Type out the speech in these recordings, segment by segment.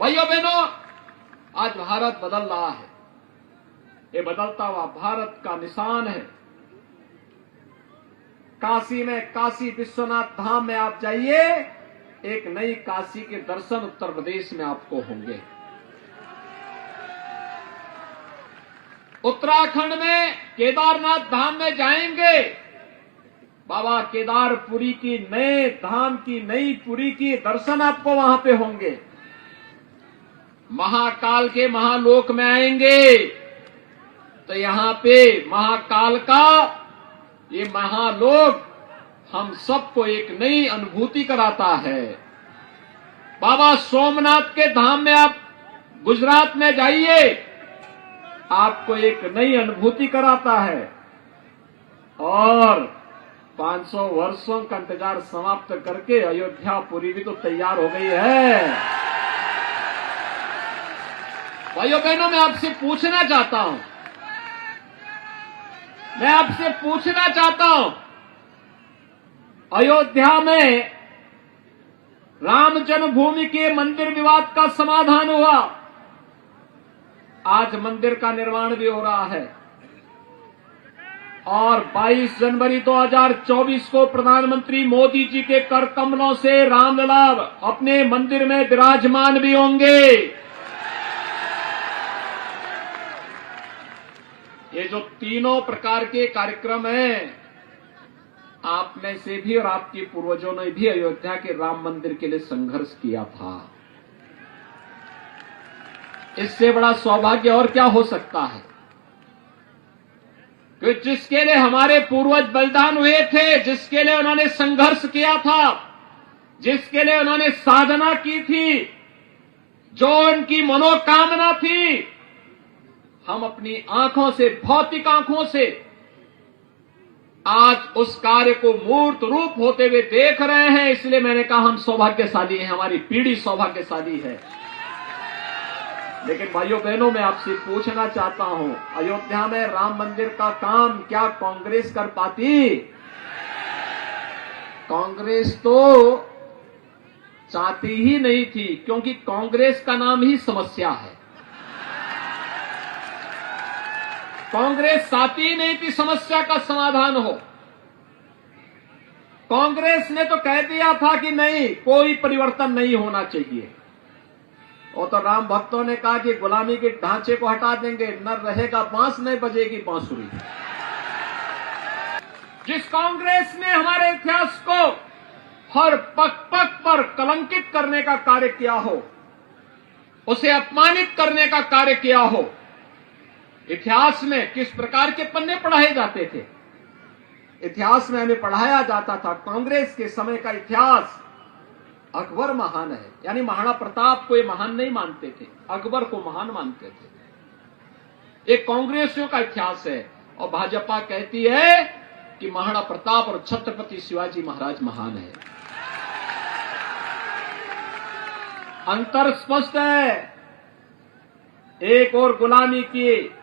भाइयों बहनों, आज भारत बदल रहा है। ये बदलता हुआ भारत का निशान है। काशी में काशी विश्वनाथ धाम में आप जाइए, एक नई काशी के दर्शन उत्तर प्रदेश में आपको होंगे। उत्तराखंड में केदारनाथ धाम में जाएंगे, बाबा केदारपुरी की नए धाम की नई पुरी की दर्शन आपको वहां पे होंगे। महाकाल के महालोक में आएंगे तो यहां पे महाकाल का ये महालोक हम सबको एक नई अनुभूति कराता है। बाबा सोमनाथ के धाम में आप गुजरात में जाइए, आपको एक नई अनुभूति कराता है। और 500 वर्षों का इंतजार समाप्त करके अयोध्या पुरी भी तो तैयार हो गई है। भाइयों बहनों, मैं आपसे पूछना चाहता हूं, अयोध्या में राम जन्मभूमि के मंदिर विवाद का समाधान हुआ। आज मंदिर का निर्माण भी हो रहा है और 22 जनवरी 2024 को प्रधानमंत्री मोदी जी के कर कमलों से रामलला अपने मंदिर में विराजमान भी होंगे। ये जो तीनों प्रकार के कार्यक्रम हैं, आप में से भी और आपके पूर्वजों ने भी अयोध्या के राम मंदिर के लिए संघर्ष किया था। इससे बड़ा सौभाग्य और क्या हो सकता है कि जिसके लिए हमारे पूर्वज बलिदान हुए थे, जिसके लिए उन्होंने संघर्ष किया था, जिसके लिए उन्होंने साधना की थी, जो उनकी मनोकामना थी, हम अपनी आंखों से, भौतिक आंखों से आज उस कार्य को मूर्त रूप होते हुए देख रहे हैं। इसलिए मैंने कहा हम सौभाग्यशाली हैं, हमारी पीढ़ी सौभाग्यशाली है। लेकिन भाइयों बहनों, मैं आपसे पूछना चाहता हूं, अयोध्या में राम मंदिर का काम क्या कांग्रेस कर पाती? कांग्रेस तो चाहती ही नहीं थी, क्योंकि कांग्रेस का नाम ही समस्या है। कांग्रेस चाहती ही नहीं थी समस्या का समाधान हो। कांग्रेस ने तो कह दिया था कि नहीं, कोई परिवर्तन नहीं होना चाहिए। और तो राम भक्तों ने कहा कि गुलामी के ढांचे को हटा देंगे, न रहेगा बांस, नहीं बजेगी बांसुरी। जिस कांग्रेस ने हमारे इतिहास को हर पग पग पर कलंकित करने का कार्य किया हो, उसे अपमानित करने का कार्य किया हो, इतिहास में किस प्रकार के पन्ने पढ़ाए जाते थे? इतिहास में हमें पढ़ाया जाता था कांग्रेस के समय का इतिहास, अकबर महान है, यानी महाराणा प्रताप को ये महान नहीं मानते थे, अकबर को महान मानते थे। एक कांग्रेसियों का इतिहास है। और भाजपा कहती है कि महाराणा प्रताप और छत्रपति शिवाजी महाराज महान है। अंतर स्पष्ट है। एक और गुलामी की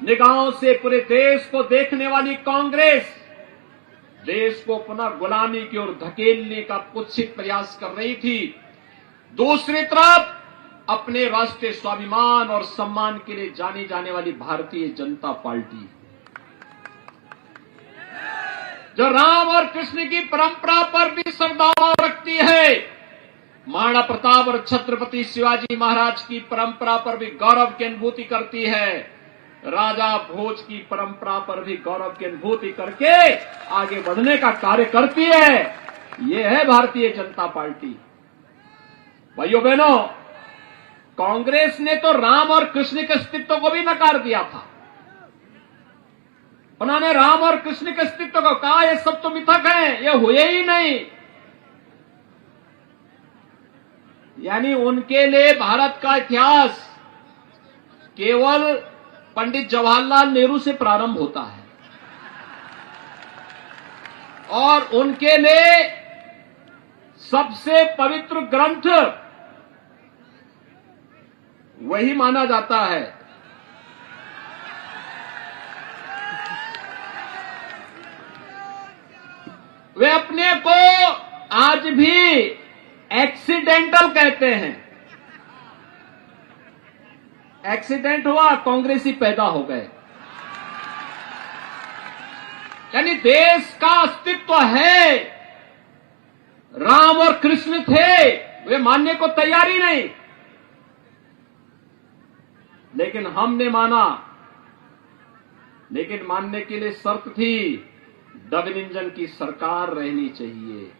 निगाहों से पूरे देश को देखने वाली कांग्रेस देश को पुनः गुलामी की ओर धकेलने का कुत्सित प्रयास कर रही थी। दूसरी तरफ अपने राष्ट्रीय स्वाभिमान और सम्मान के लिए जानी जाने वाली भारतीय जनता पार्टी, जो राम और कृष्ण की परंपरा पर भी श्रद्धा रखती है, महाराणा प्रताप और छत्रपति शिवाजी महाराज की परंपरा पर भी गौरव की अनुभूति करती है, राजा भोज की परंपरा पर भी गौरव की अनुभूति करके आगे बढ़ने का कार्य करती है। ये है भारतीय जनता पार्टी। भाइयों बहनों, कांग्रेस ने तो राम और कृष्ण के अस्तित्व को भी नकार दिया था। उन्होंने राम और कृष्ण के अस्तित्व को कहा ये सब तो मिथक है, ये हुए ही नहीं। यानी उनके लिए भारत का इतिहास केवल पंडित जवाहरलाल नेहरू से प्रारंभ होता है और उनके लिए सबसे पवित्र ग्रंथ वही माना जाता है। वे अपने को आज भी एक्सीडेंटल कहते हैं। एक्सीडेंट हुआ, कांग्रेसी पैदा हो गए। यानी देश का अस्तित्व है, राम और कृष्ण थे, वे मानने को तैयार ही नहीं, लेकिन हमने माना। लेकिन मानने के लिए शर्त थी, डबल इंजन की सरकार रहनी चाहिए।